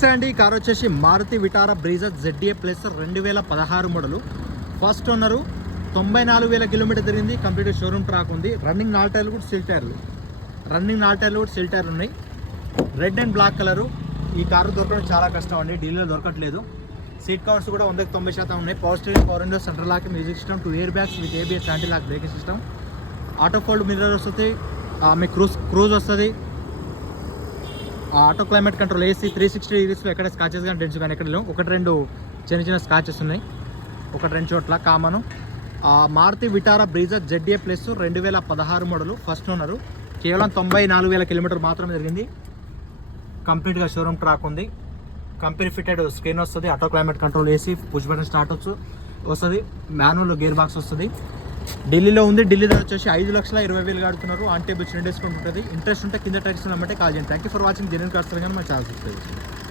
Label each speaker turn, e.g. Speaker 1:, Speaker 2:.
Speaker 1: నమస్తే అండి ఈ కార్ వచ్చేసి Maruti Vitara Brezza ZDA plus రెండు వేల పదహారు మోడలు. ఫస్ట్ ఓనరు తొంభై నాలుగు వేల కిలోమీటర్ తిరిగింది కంప్లీట్ షోరూమ్ ట్రాక్ ఉంది. రన్నింగ్ నాల్ టైర్లు కూడా సిల్ టైర్లు రన్నింగ్ నాల్ టైర్లు కూడా సిల్ టైర్లు ఉన్నాయి. రెడ్ అండ్ బ్లాక్ కలరు ఈ కారు దొరకడం చాలా కష్టం అండి డీలర్ దొరకట్లేదు. సీట్ కవర్స్ కూడా వందకి తొంభై శాతం ఉన్నాయి. Power steering power window centre lock music system two air bags with ABS anti lock braking system auto fold mirror వస్తుంది ఆ, మీకు క్రూజ్ క్రూజ్ వస్తుంది. Auto climate control AC three sixty డిగ్రీస్లో ఎక్కడ స్కాచెస్ కానీ డెన్స్ కానీ ఎక్కడ లేవు. ఒకటి రెండు చిన్న చిన్న స్కాచెస్ ఉన్నాయి. ఒకటి రెండు చోట్ల common. Maruti Vitara Brezza ZA plus రెండు వేల పదహారు మోడలు ఫస్ట్ ఉన్నారు కేవలం తొంభై నాలుగు వేల కిలోమీటర్ మాత్రమే జరిగింది. కంప్లీట్గా షోరూమ్ ట్రాక్ ఉంది. కంపెనీ ఫిటెడ్ స్క్రీన్ వస్తుంది. Auto climate control AC push button start వచ్చు. వస్తుంది. మాన్యువల్ గేర్ బాక్స్ వస్తుంది. ఢిల్లీలో ఉంది. ఢిల్లీ ఢిల్లీలో వచ్చేసి ఐదు లక్షల ఇరవై వేలు కడుతున్నారు. ఆన్ టేబుల్ చిన్న డిస్కౌంట్ ఉంటుంది. ఇంట్రెస్ట్ ఉంటే కింద టైర్స్ నమ్మంటే కాల్ చేయండి. Thank you for watching genuine cars కానీ మా ఛానల్ సబ్స్క్రైబ్ చేయండి.